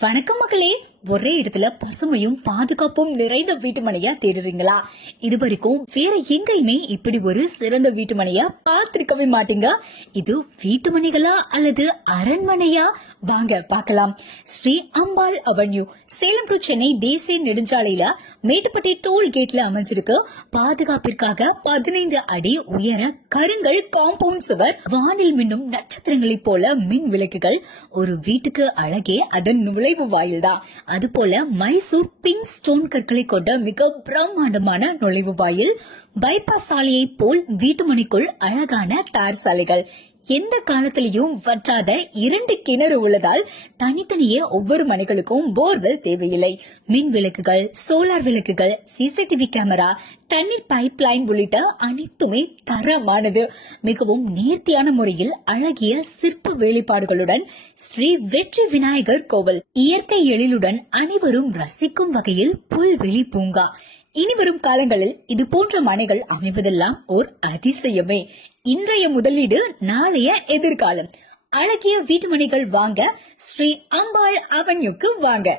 வணக்கம் மக்களே. ஒரே இடத்துல பசுமையும் பாதுகாப்பும் நிறைந்த வீட்டுமனையா தேடுறீங்களா? இது வரைக்கும் வேற எங்கேயுமே இப்படி ஒரு சிறந்த வீட்டுமனையா பார்த்திருக்கவே மாட்டீங்க. இது வீட்டுமனைகளா அல்லது அரண்மனையா? வாங்க பார்க்கலாம். ஸ்ரீ அம்பாள் அவென்யூ, சேலம் டு சென்னை தேசிய நெடுஞ்சாலையில மேட்டுப்பட்டி டோல்கேட்ல அமைஞ்சிருக்கு. பாதுகாப்பிற்காக 15 அடி உயர கருங்கல் காம்பவுண்ட் சுவர், வானில் மின்னும் நட்சத்திரங்களை போல மின் விளக்குகள். ஒரு வீட்டுக்கு அழகே அதன் நுழைவு வாயில் தான். அதுபோல மைசூர் பிங்க் ஸ்டோன் கற்களை கொண்ட மிக பிரம்மாண்டமான நுழைவு வாயில், பைபாஸ் சாலையை போல் வீட்டுமனைக்குள் அழகான தார் சாலைகள், எந்த காலத்திலையும் வற்றாத 2 கிணறு உள்ளதால் தனித்தனியே ஒவ்வொரு மனைகளுக்கும் போர்வெல் தேவையில்லை. மின் விளக்குகள், சோலார் விளக்குகள், சிசிடிவி கேமரா, தண்ணீர் பைப் லைன் உள்ளிட்ட அனைத்துமே தரமானது. மிகவும் நேர்த்தியான முறையில் அழகிய சிற்ப வேலைப்பாடுகளுடன் ஸ்ரீ வெற்றி விநாயகர் கோவில், இயற்கை எழிலுடன் அனைவரும் ரசிக்கும் வகையில் புல்வெளி பூங்கா. இனிவரும் காலங்களில் இது போன்ற மனைகள் அமைவதெல்லாம் ஓர் அதிசயமே. இன்றைய முதலீடு, நாளைய எதிர்காலம். அழகிய வீட்டுமனைகள் வாங்க ஸ்ரீ அம்பாள் அவென்யூக்கு வாங்க.